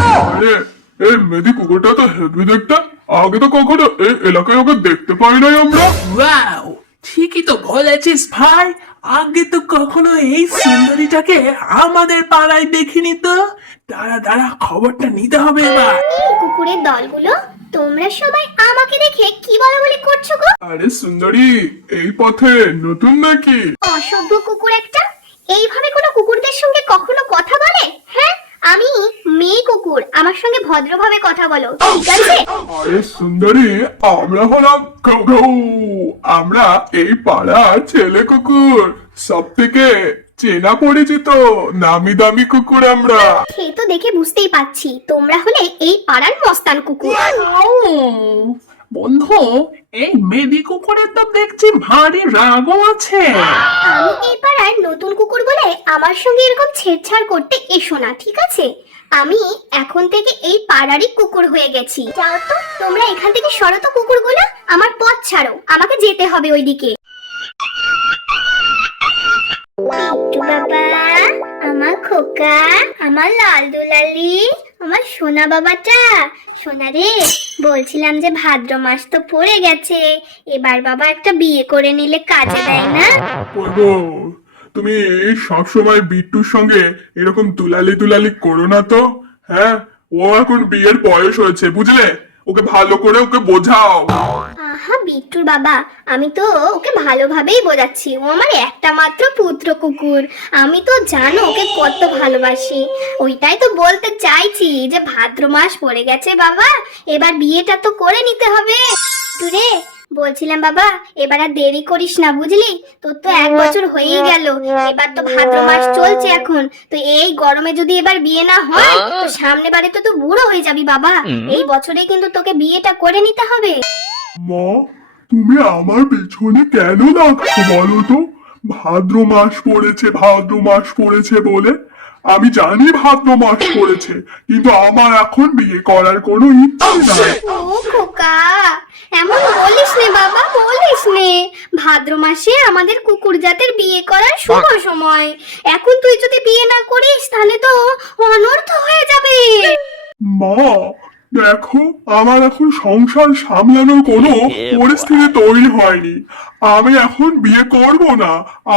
আরে এই মেদি কুকুরটা তো হেভি দেখতে। আগে তো কখনো এই এলাকায় ওকে দেখতে পাই নাই আমরা। ওয়াও ঠিকই তো বলেছিস ভাই। আগে তো কখনো এই সুন্দরীটাকে আমাদের পাড়ায় দেখিনি তো। দাঁড়া দাঁড়া খবরটা নিতে হবে এবার। কুকুরের দলগুলো তোমরা সবাই আমাকে দেখে কি বলা বলি করছ গো? আরে সুন্দরী এই পথে নতুন নাকি? অসভ্য কুকুর একটা। এইভাবে কোনো কুকুরদের সঙ্গে কখনো কথা বলে? হ্যাঁ আমি মেয়ে কুকুর আমার সঙ্গে ভদ্রভাবে কথা বলো ঠিক আছে? আরে সুন্দরী আমরা হলাম। আমরা এই পাড়ার ছেলে কুকুর সব থেকে চেনা পরিচিত নামি দামি কুকুর আমরা। সে তো দেখে বুঝতেই পাচ্ছি তোমরা হলে এই পাড়ার মস্তান কুকুর। বন্ধু, এই মেদি কুকুরের তো দেখছি ভারী রাগও আছে। আমি এই পাড়ার নতুন কুকুর বলে আমার সঙ্গে এরকম ছেড়ছাড় করতে এসো না, ঠিক আছে? আমি এখন থেকে এই পাড়ারই কুকুর হয়ে গেছি। যাও তো, তোমরা এখান থেকে সরো তো কুকুরগুলো আমার পথ ছাড়ো, আমাকে যেতে হবে ওইদিকে। বাবা, আমার খোকা, আমার লাল দুলালি আমার সোনা বাবাটা, সোনা রে, বলছিলাম যে ভাদ্র মাস তো পড়ে গেছে, এবার বাবা একটা বিয়ে করে নিলে কাজে দেয় না। তুমি সব সময় বিট্টুর সঙ্গে এরকম তুলালি তুলালি করো না তো হ্যাঁ? ও এখন বিয়ের বয়স হয়েছে, বুঝলে? ওকে ভালো করে ওকে বোঝাও। বিট্টুর বাবা আমি তো ওকে ভালোভাবেই বোঝাচ্ছি। ও আমার একটা মাত্র পুত্র কুকুর। আমি তো জানো ওকে কত ভালোবাসি। ওইটাই তো বলতে চাইছি যে ভাদ্র মাস পড়ে গেছে বাবা এবার বিয়েটা তো করে নিতে হবে। রে বলছিলাম বাবা এবার আর দেরি করিস না বুঝলি? তোর তো এক বছর হয়েই গেল এবার তো ভাদ্র মাস চলছে এখন। তো এই গরমে যদি এবার বিয়ে না হয় তো সামনে বারে তো তুই বুড়ো হয়ে যাবি বাবা। এই বছরে কিন্তু তোকে বিয়েটা করে নিতে হবে। মা তুমি আমার পেছনে কেন লাগছো বলো তো? ভাদ্র মাস পড়েছে ভাদ্র মাস পড়েছে বলে। আমি জানি ভাদ্র মাস পড়েছে কিন্তু আমার এখন বিয়ে করার কোনো ইচ্ছে নাই। ও খোকা এমন বলিস নে বাবা বলিস নে ভাদ্র মাসে আমাদের কুকুর জাতের বিয়ে করার শুভ সময়। এখন তুই যদি বিয়ে না করিস তাহলে তো অনর্থ হয়ে যাবে। মা দেখো আমার এখন সংসার সামলানোর কোনো পরিস্থিতি তৈরি হয়নি। আমি এখন বিয়ে করব না।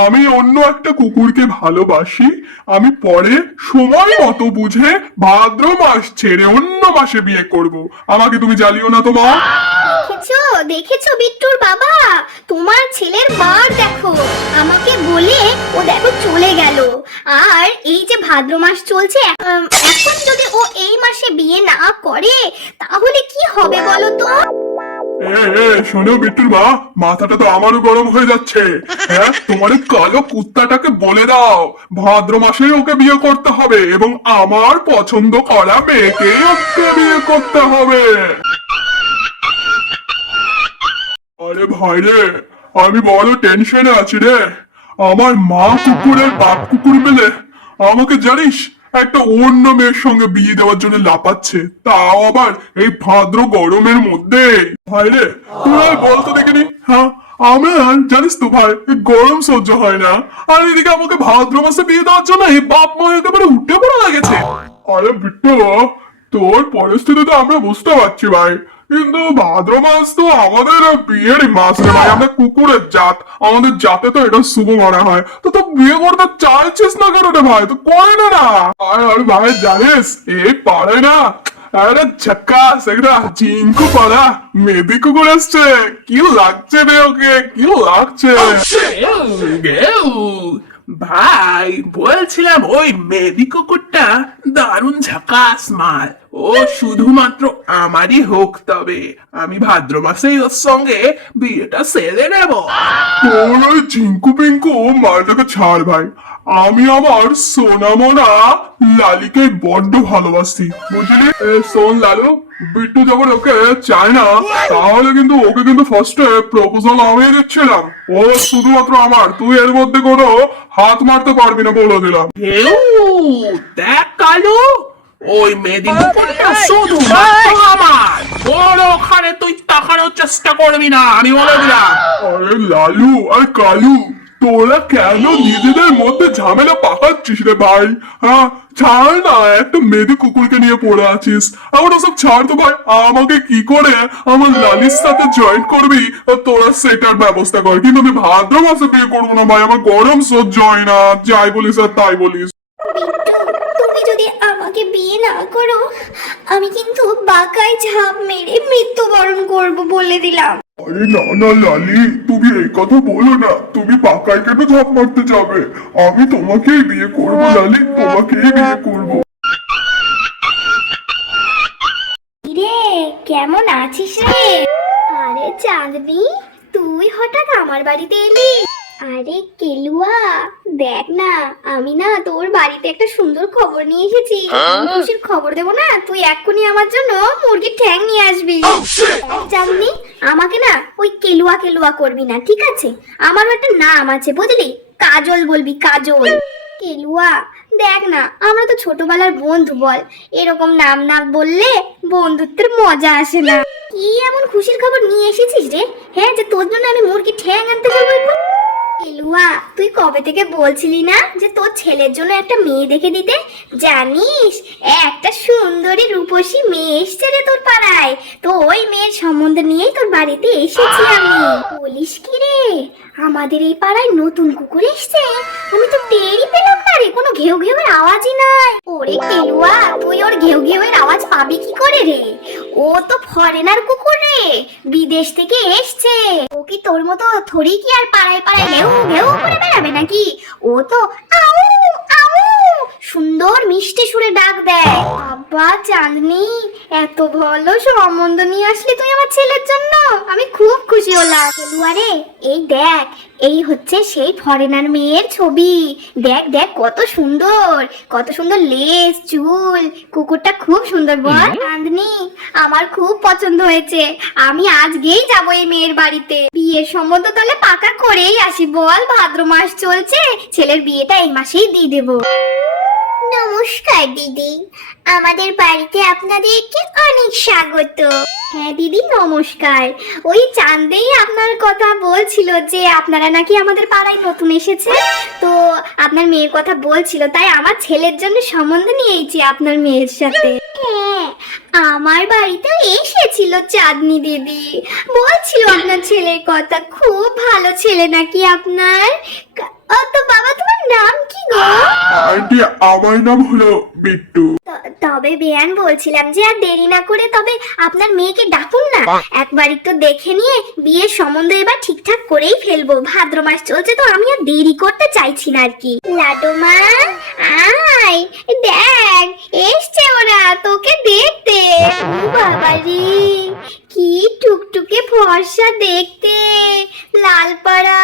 আমি অন্য একটা কুকুরকে ভালোবাসি। আমি পরে সময় মতো বুঝে ভাদ্র মাস ছেড়ে অন্য মাসে বিয়ে করব। আমাকে তুমি জ্বালিও না তো মা। দেখেছ বিট্টুর বাবা? তোমার ছেলের বার দেখো। আমাকে বলে ও দেখো চলে গেল। আর এই যে ভাদ্র মাস চলছে এখন যদি ও এই মাসে বিয়ে না করে, তাহলে কি হবে বলো তো? শোনো বিট্টুর মাথাটা তো আমারও গরম হয়ে যাচ্ছে। হ্যাঁ তোমার কালো কুত্তাটাকে বলে দাও, ভাদ্র মাসে ওকে বিয়ে করতে হবে এবং আমার পছন্দ করা মেয়েকে ওকে বিয়ে করতে হবে। আরে ভাই রে, আমি বড় টেনশনে আছি রে। আমার মা কুকুরের বাপ কুকুর মিলে আমাকে জানিস, একটা অন্য মেয়ের সঙ্গে বিয়ে দেওয়ার জন্য লাপাচ্ছে তাও আবার এই ভাদ্র গরমের মধ্যে। ভাই রে তোরা বলতো দেখিনি হ্যাঁ? আমার জানিস তো ভাই গরম সহ্য হয় না। আর এদিকে আমাকে ভাদ্র মাসে বিয়ে দেওয়ার জন্য এই বাপ মা একেবারে উঠে পড়া লাগেছে। আরে বিট্টু, তোর পরিস্থিতি তো আমরা বুঝতে পারছি ভাই। কিন্তু ভাদ্র মাস তো আমাদের বিয়ের মাস রে ভাই আমরা কুকুরের জাত আমাদের জাতে তো এটা শুভ মনে হয় তো তো বিয়ে করতে চাইছিস না কেন রে ভাই তো করে না না আর ভাই জানিস এই পারে না আরে ঝক্কাস একটা জিঙ্কু পাড়া মেদি কুকুর এসছে কি লাগছে রে ওকে কি লাগছে। ভাই বলছিলাম ওই মেদি কুকুরটা দারুণ ঝাকাস মাল। ও শুধুমাত্র আমারই হোক তবে আমি ভাদ্র মাসেই ওর সঙ্গে বিয়েটা সেরে নেব। তোর ওই ঝিঙ্কু পিঙ্কু মালটাকে ছাড় ভাই। আমি আমার সোনামোনা লালিকে বড্ড ভালোবাসি বুঝলি? শোন লালু বিট্টু যখন ওকে চায় না তাহলে কিন্তু ওকে কিন্তু ফার্স্টে প্রপোজাল আমি দিচ্ছিলাম। ও শুধুমাত্র আমার তুই এর মধ্যে কোনো হাত মারতে পারবি না বলে দিলাম। দেখ কালু ওই মেদি কুকুরটা শুধুমাত্র আমার। বড় ওখানে তুই তাকানোর চেষ্টা করবি না আমি বলে দিলাম। আরে লালু আর কালু। তোরা কেন নিজেদের মধ্যে ঝামেলা পাকাচ্ছিস রে ভাই? হ্যাঁ? ছাড় না একটা মেয়েদের কুকুরকে নিয়ে পড়ে আছিস। আমার ওসব ছাড় তো ভাই আমাকে কি করে? আমার লালির সাথে জয়েন করবি তোরা সেটার ব্যবস্থা কর। কিন্তু আমি ভাদ্র মাসে বিয়ে করব না ভাই আমার গরম সহ্য হয় না। যাই বলিস আর তাই বলিস। তুমি যদি আমাকে বিয়ে না করো আমি কিন্তু বাঁকায় ঝাঁপ মেরে মৃত্যুবরণ করব বলে দিলাম। আরে না না লালি তুমি এই কথা বলো না। তুমি পাকাই কেন ঝাঁপ মারতে যাবে? আমি তোমাকেই বিয়ে করব লালি তোমাকেই বিয়ে করব। রে কেমন আছিস রে? আরে চাঁদনি তুই হঠাৎ আমার বাড়িতে এলি? আরে কেলুয়া দেখ না আমি না তোর বাড়িতে একটা সুন্দর খবর নিয়ে এসেছি। খুশির খবর দেবো না তুই এক্ষুনি আমার জন্য মুরগির ঠ্যাং নিয়ে আসবি। দেখ চাঁদনি আমাকে না ওই কেলুয়া কেলুয়া করবি না ঠিক আছে? আমারও একটা নাম আছে বুঝলি? কাজল বলবি কাজল। কেলুয়া দেখ না আমরা তো ছোটবেলার বন্ধু বল। এরকম নাম না বললে বন্ধুত্বের মজা আসে না। কি এমন খুশির খবর নিয়ে এসেছিস রে? হ্যাঁ যে তোর জন্য আমি মুরগি ঠ্যাং আনতে যাব এখন? কেলুয়া তুই কবে থেকে বলছিলি না যে তোর ছেলের জন্য একটা মেয়ে দেখে দিতে? জানিস, একটা সুন্দরী রূপসী মেয়ে এসছে রে তোর পাড়ায়। তো ওই মেয়ের নিয়েই তোর বাড়িতে এসেছি আমি। বলিস কি রে? আমাদের এই পাড়ায় নতুন কুকুর এসছে। আমি তো পেলাম না রে, কোনো ঘেউ ঘেউয়ের আওয়াজই নাই। ওরে কেলুয়া তুই ওর ঘেউ ঘেউয়ের আওয়াজ পাবি কি করে রে? ও তো ফরেনার কুকুর রে, বিদেশ থেকে এসছে। ও কি তোর মতো থরি কি আর পাড়ায় পাড়ায় ঘেউ করে বেড়াবে নাকি? ও তো আউ আউ, সুন্দর মিষ্টি সুরে ডাক দেয়। বাবা চাঁদনি, এত ভালো সম্বন্ধ নিয়ে আসলি তুই আমার ছেলের জন্য। আমি খুব খুশি হলাম। কেলুয়ারে এই দেখ এই হচ্ছে সেই ফরেনার মেয়ের ছবি। দেখ দেখ কত সুন্দর কত সুন্দর লেস চুল কুকুরটা খুব সুন্দর বল। চাঁদনি আমার খুব পছন্দ হয়েছে। আমি আজকেই যাব এই মেয়ের বাড়িতে। বিয়ের সম্বন্ধ তাহলে পাকা করেই আসি বল। ভাদ্র মাস চলছে ছেলের বিয়েটা এই মাসেই দিয়ে দেবো। নমস্কার, দিদি। আমাদের বাড়িতে আপনাদেরকে অনেক স্বাগত। হ্যাঁ দিদি, নমস্কার। ওই চান্দেই আপনার কথা বলছিল যে আপনারা নাকি আমাদের পাড়ায় নতুন এসেছে। তো আপনার মেয়ের কথা বলছিল, তাই আমার ছেলের জন্য সম্বন্ধ নিয়েছি আপনার মেয়ের সাথে। হ্যাঁ আমার বাড়িতে এসেছিল চাঁদনি দিদি। বলছিল আপনার ছেলের কথা, খুব ভালো ছেলে নাকি আপনার। ও তো বাবা, তোমার নাম কি গো? আন্টি আমার নাম হলো বিট্টু তবে বেয়ান বলছিলাম যে আর দেরি না করে তবে আপনার মেয়েকে ডাকুন না। একবার একটু দেখে নিয়ে বিয়ের সম্বন্ধ এবার ঠিকঠাক করেই ফেলব। ভাদ্র মাস চলছে তো আমি আর দেরি করতে চাইছি না আর কি। লাডুমা আয়। দেখ এসছে ওরা তোকে দেখতে। ও বাবা রে কি টুকটুকে ফর্সা দেখতে। লালপাড়া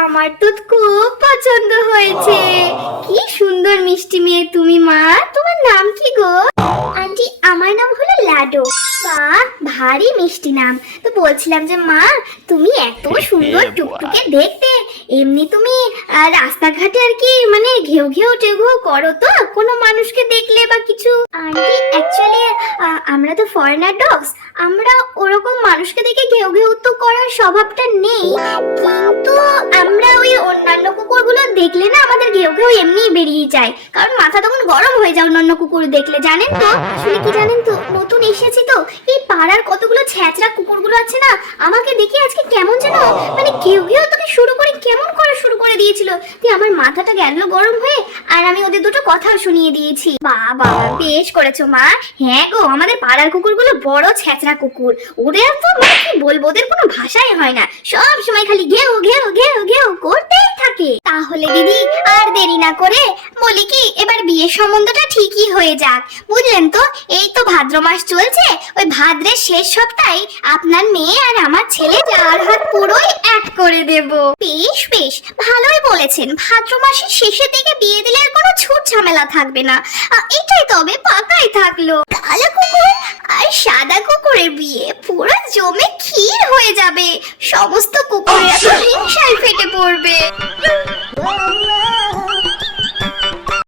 আমার তো খুব পছন্দ হয়েছে। কি সুন্দর মিষ্টি মেয়ে তুমি মা। তোমার নাম কি গো? আন্টি আমার নাম হলো লাডো। বাহ ভারী মিষ্টি নাম। তো বলছিলাম যে মা তুমি এত সুন্দর টুকটুকে দেখতে। এমনি তুমি রাস্তাঘাটে আর কি মানে ঘেউ ঘেউ টেঘেউ করো তো? কোনো মানুষকে দেখলে বা কিছু? আন্টি অ্যাকচুয়ালি আমরা তো ফরেনার ডগস আমরা ওরকম মানুষকে দেখে ঘেউ ঘেউ তো করার স্বভাবটা নেই। কিন্তু আমরা ওই অন্যান্য কুকুরগুলো দেখলে না আমাদের ঘেউ ঘেউ এমনি বেরিয়ে যায়। কারণ মাথা তখন গরম হয়ে যায় অন্যান্য কুকুর দেখলে জানেন তো? আসলে কি জানেন তো, নতুন এসেছি তো। এই পাড়ার কতগুলো ছ্যাচরা কুকুরগুলো আছে না, আমাকে দেখে আজকে কেমন যেন মানে কেউ কেউ তোকে শুরু করে, কেমন করা শুরু করে দিয়েছিল। তুই আমার মাথাটা গেল গরম হয়ে, আর আমি ওদের দুটো কথা শুনিয়ে দিয়েছি। বাবা, বেশ করেছ মা। হ্যাঁ গো, আমাদের পাড়ার কুকুরগুলো বড় ছ্যাঁচড়া কুকুর। ওদের তো মানে কি বলব, ওদের কোনো ভাষাই হয় না। সব সময় খালি ঘেউ ঘেউ ঘেউ ঘেউ করতেই থাকে। তাহলে দিদি, আর দেরি না করে বলি কি, এবার বিয়ের সম্বন্ধটা ঠিকই হয়ে যাক। বুঝলেন তো, এই তো ভাদ্র মাস চলছে, ওই ভাদ্রের শেষ সপ্তাহে আপনার মেয়ে আর আমার ছেলে চার হাত পুরোই এক করে দেব। বেশ বেশ, ভালোই বলেছেন। ভাদ্র মাসের শেষের দিকে বিয়ে দিলে আর কোনো ছুট ঝামেলা থাকবে না। এটাই তবে পাকাই থাকল। কালো কুকুর আর সাদা কুকুরের বিয়ে। পুরো জমে ক্ষীর হয়ে যাবে। সমস্ত কুকুরেরা হিংসায় ফেটে পড়বে।